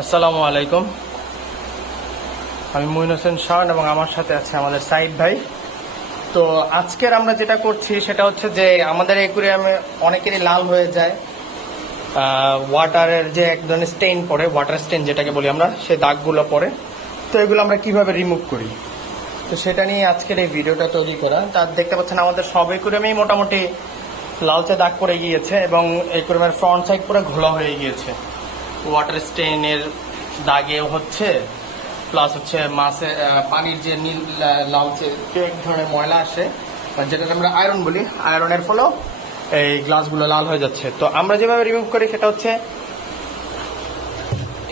আসসালামু আলাইকুম। আমি মুইন হোসেন শাহন এবং আমার সাথে আছে আমাদের সাইদ ভাই। তো আজকের আমরা যেটা করছি সেটা হচ্ছে যে আমাদের একুরিয়ামে অনেকেরই লাল হয়ে যায় ওয়াটারের যে এক ধরনের স্টেইন পড়ে ওয়াটার স্টেইন যেটাকে বলি আমরা সেই দাগগুলো পড়ে। তো এগুলো আমরা কীভাবে রিমুভ করি? তো সেটা নিয়ে আজকের এই ভিডিওটা তৈরি করা। তার দেখতে পাচ্ছেন আমাদের সব একুরিয়ামেই মোটামুটি লালচে দাগ পড়ে গিয়েছে এবং একুরিয়ামের ফ্রন্ট সাইড পুরো ঘোলা হয়ে গিয়েছে। ওয়াটার স্টেইনের দাগে হচ্ছে প্লাস হচ্ছে মাছে পানির যে নীল লালচে এক ধরনের ময়লা আসে, বা যেটা আমরা আয়রন বলি আয়রনের ফলেও এই গ্লাসগুলো লাল হয়ে যাচ্ছে। তো আমরা যেভাবে রিমুভ করি সেটা হচ্ছে,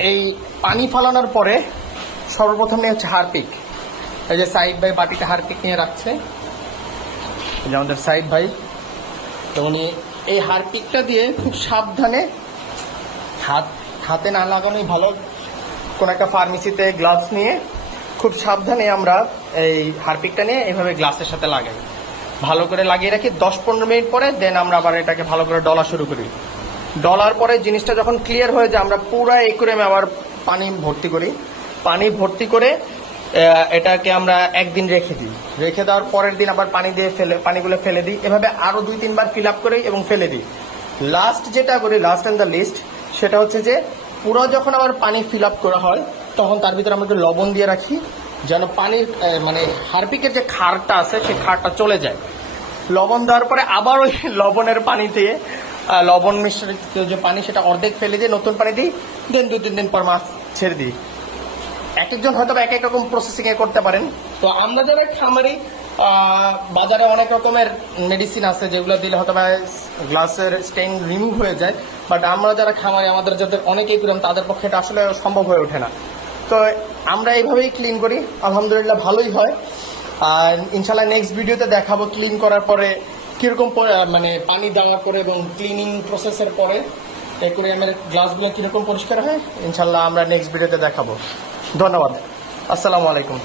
এই পানি ফালানোর পরে সর্বপ্রথম নিয়ে হচ্ছে হারপিক। এই যে সাইড ভাই বাটিতে হারপিক নিয়ে রাখছে, এই যে আমাদের সাইড ভাই, তো উনি এই হারপিকটা দিয়ে খুব সাবধানে হাত হাতে না লাগানোই ভালো। কোন একটা ফার্মেসিতে গ্লাভস নিয়ে খুব সাবধানে আমরা এই হারপিকটা নিয়ে এভাবে গ্লাসের সাথে লাগাই। ভালো করে লাগিয়ে রাখি দশ পনেরো মিনিট পরে দেন আমরা আবার এটাকে ভালো করে ডলা শুরু করি। ডলার পরে জিনিসটা যখন ক্লিয়ার হয়ে যায়, আমরা পুরো একুরেমে আবার পানি ভর্তি করি। পানি ভর্তি করে এটাকে আমরা একদিন রেখে দিই। রেখে দেওয়ার পরের দিন আবার পানি দিয়ে ফেলে, পানিগুলো ফেলে দিই। এভাবে আরও দুই তিনবার ফিল আপ করি এবং ফেলে দিই। লাস্ট যেটা করি লাস্ট অ্যান্ড দ্য লিস্ট সেটা হচ্ছে যে পুরো যখন আবার পানি ফিল আপ করা হয়, তখন তার ভিতরে আমরা একটু লবণ দিয়ে রাখি, যেন পানির মানে হারপিকের যে খারটা আছে সেই খারটা চলে যায়। লবণ দেওয়ার পরে আবার ওই লবণের পানি দিয়ে লবণ মিশ্রিত যে পানি, সেটা অর্ধেক ফেলে দিয়ে নতুন পানি দিই, দেন দু তিন দিন পর মাছ ছেড়ে দিই। এক একজন হয়তো এক এক রকম প্রসেসিং এ করতে পারেন। তো আমরা যারা খামারি বাজারে অনেক রকমের মেডিসিন আছে যেগুলো দিলে হয়তো গ্লাসের স্টেইন রিমুভ হয়ে যায় বাট আমরা যারা খামারি, আমাদের যাদের অনেকেই করলাম তাদের পক্ষে এটা আসলে সম্ভব হয়ে ওঠে না। তো আমরা এইভাবেই ক্লিন করি, আলহামদুলিল্লাহ ভালোই হয়। আর ইনশাল্লাহ নেক্সট ভিডিওতে দেখাবো ক্লিন করার পরে কীরকম মানে পানি দেওয়ার পরে এবং ক্লিনিং প্রসেসের পরে অ্যাকোরিয়ামের গ্লাসগুলো কীরকম পরিষ্কার হয় ইনশাল্লাহ আমরা নেক্সট ভিডিওতে দেখাবো। ধন্যবাদ। আসসালামু আলাইকুম।